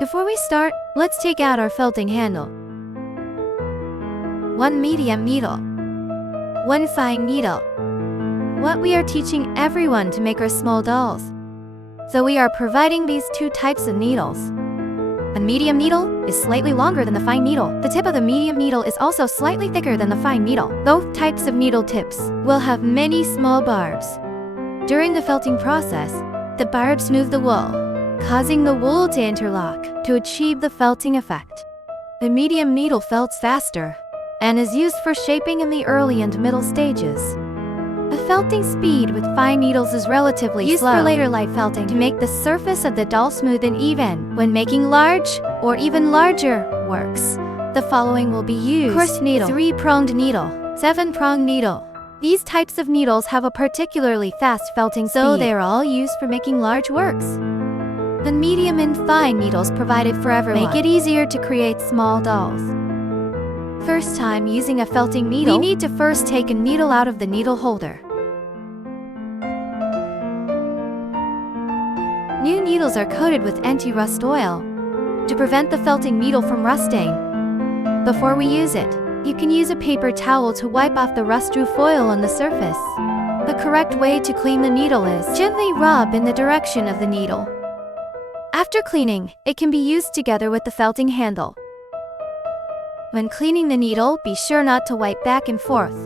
Before we start, let's take out our felting handle. 1 medium needle. 1 fine needle. What we are teaching everyone to make our small dolls. So we are providing these 2 types of needles. A medium needle is slightly longer than the fine needle. The tip of the medium needle is also slightly thicker than the fine needle. Both types of needle tips will have many small barbs. During the felting process, the barbs move the wool, causing the wool to interlock to achieve the felting effect. The medium needle felts faster and is used for shaping in the early and middle stages. The felting speed with fine needles is relatively Used slow for later life felting to make the surface of the doll smooth and even. When making large or even larger works, the following will be used. Coarse needle, 3-pronged needle, 7-pronged needle. These types of needles have a particularly fast felting speed, so they are all used for making large works. The medium and fine needles provided for everyone make it easier to create small dolls. First time using a felting needle, we need to first take a needle out of the needle holder. New needles are coated with anti-rust oil to prevent the felting needle from rusting. Before we use it, you can use a paper towel to wipe off the rust-proof oil on the surface. The correct way to clean the needle is gently rub in the direction of the needle. After cleaning, it can be used together with the felting handle. When cleaning the needle, be sure not to wipe back and forth.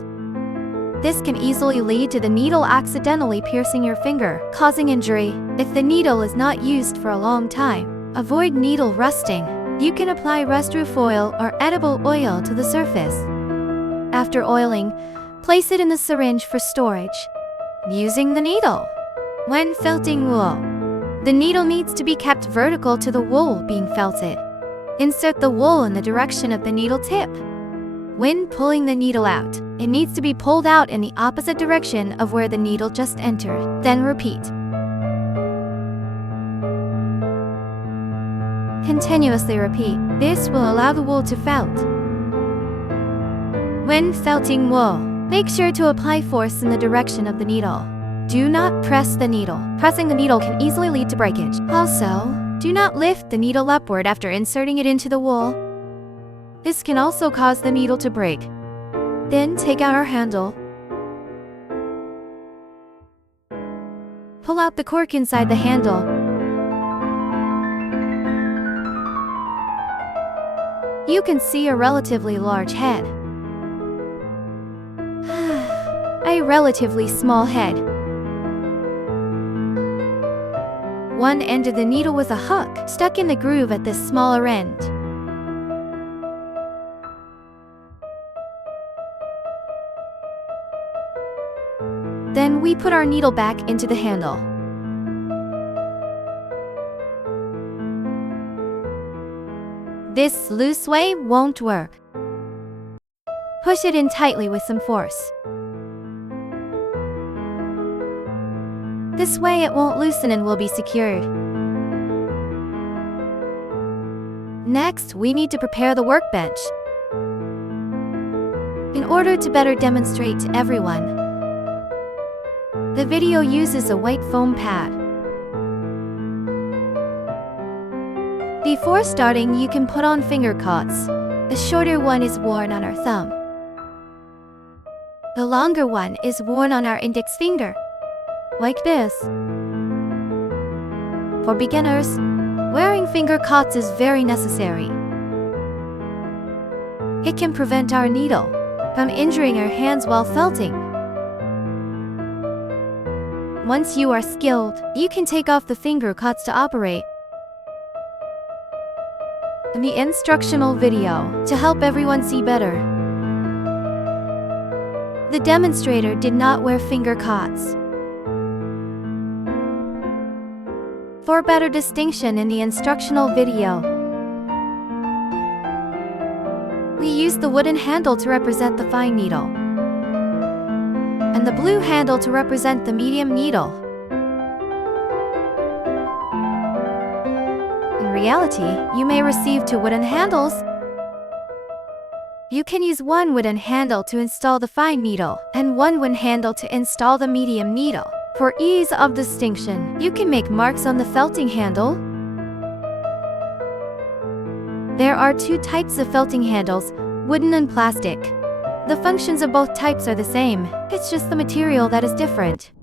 This can easily lead to the needle accidentally piercing your finger, causing injury. If the needle is not used for a long time, avoid needle rusting. You can apply rust-proof oil or edible oil to the surface. After oiling, place it in the syringe for storage. Using the needle. When felting wool, the needle needs to be kept vertical to the wool being felted. Insert the wool in the direction of the needle tip. When pulling the needle out, it needs to be pulled out in the opposite direction of where the needle just entered. Then repeat. Continuously repeat. This will allow the wool to felt. When felting wool, make sure to apply force in the direction of the needle. Do not press the needle. Pressing the needle can easily lead to breakage. Also, do not lift the needle upward after inserting it into the wool. This can also cause the needle to break. Then take out our handle. Pull out the cork inside the handle. You can see a relatively large head. A relatively small head. One end of the needle was a hook stuck in the groove at this smaller end. Then we put our needle back into the handle. This loose way won't work. Push it in tightly with some force. This way it won't loosen and will be secured. Next, we need to prepare the workbench. In order to better demonstrate to everyone, the video uses a white foam pad. Before starting, you can put on finger cots. The shorter one is worn on our thumb. The longer one is worn on our index finger. Like this. For beginners, wearing finger cots is very necessary. It can prevent our needle from injuring our hands while felting. Once you are skilled, you can take off the finger cots to operate. In the instructional video, to help everyone see better, the demonstrator did not wear finger cots. For better distinction in the instructional video, we used the wooden handle to represent the fine needle, and the blue handle to represent the medium needle. In reality, you may receive 2 wooden handles. You can use 1 wooden handle to install the fine needle, and 1 wooden handle to install the medium needle. For ease of distinction, you can make marks on the felting handle There are two types of felting handles, wooden and plastic. The functions of both types are the same, it's just the material that is different.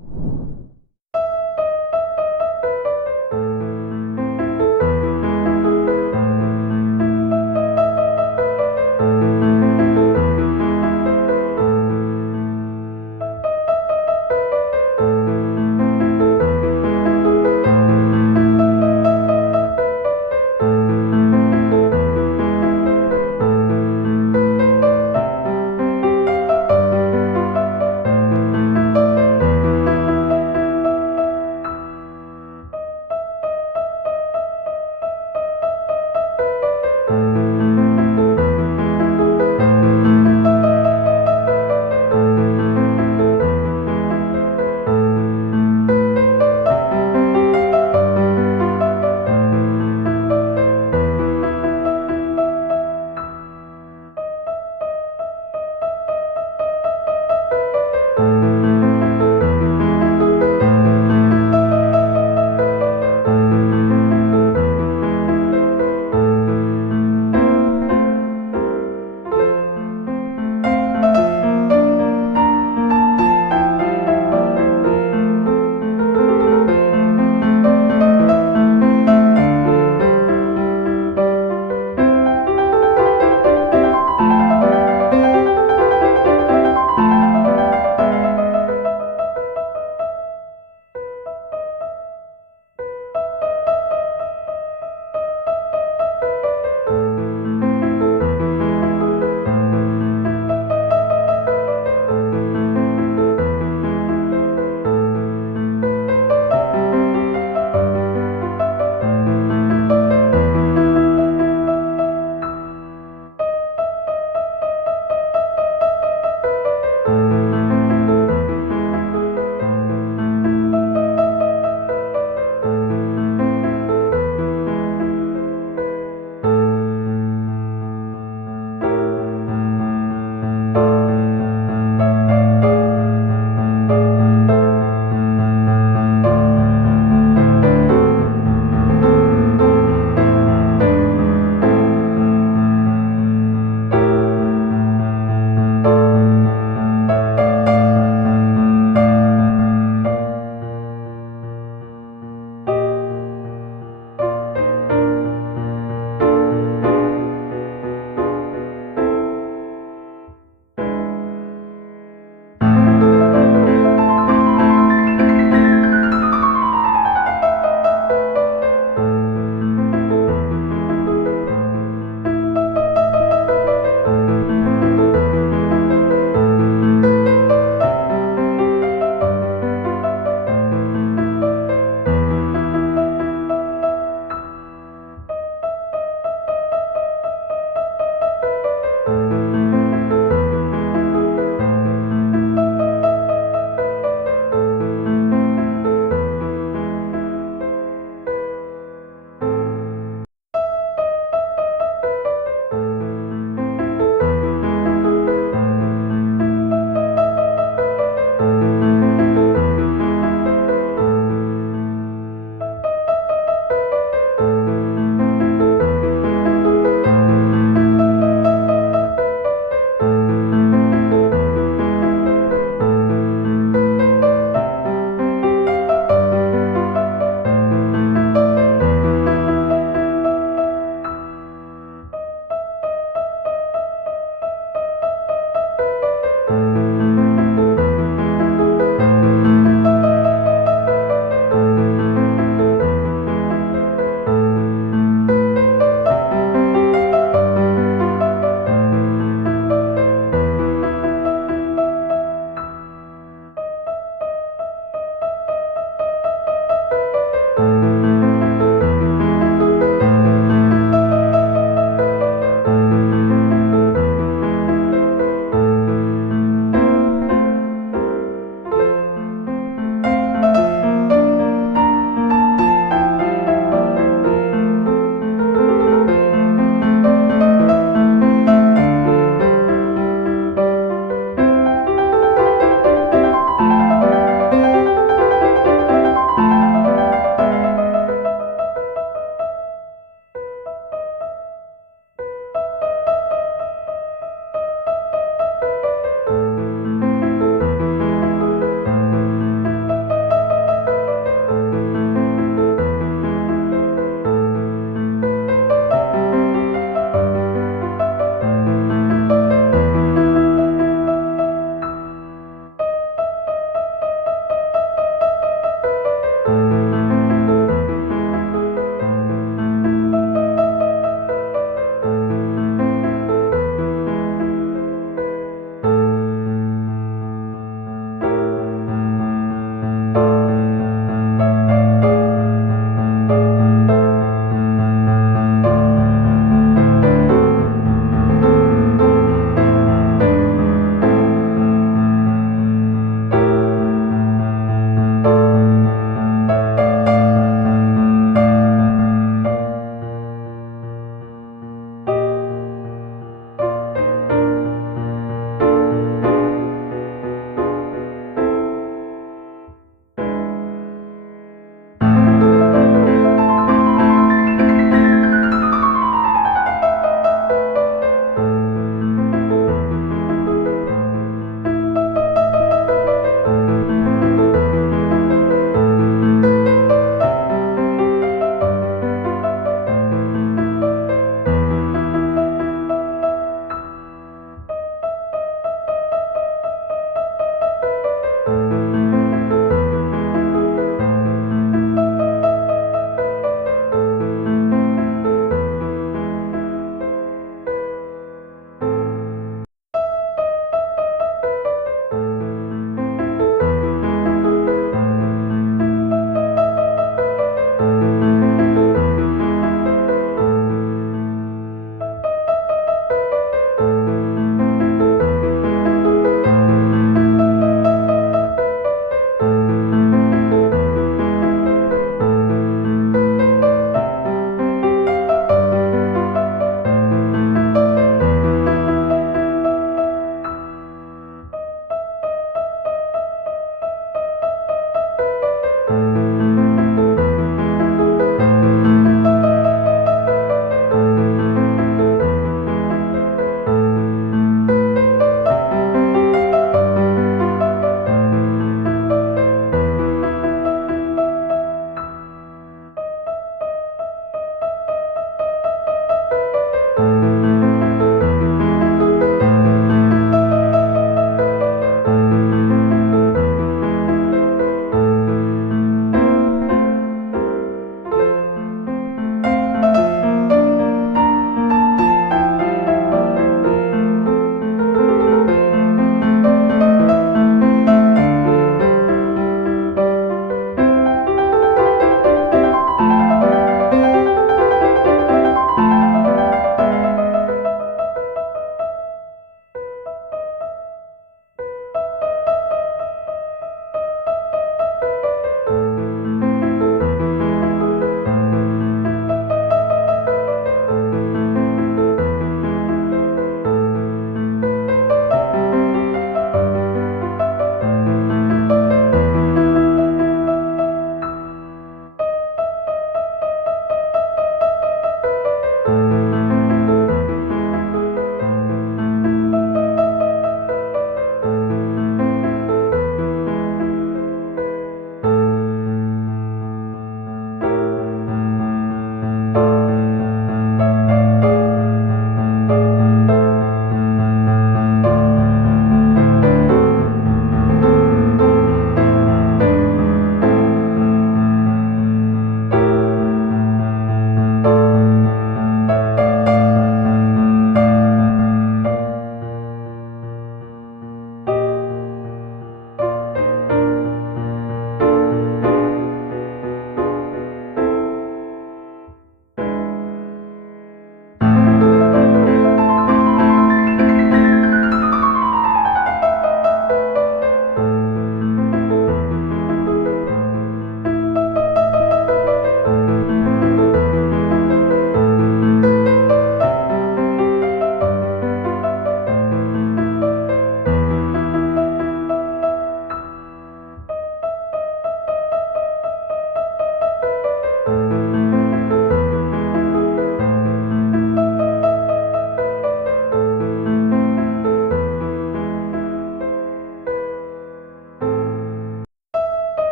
it.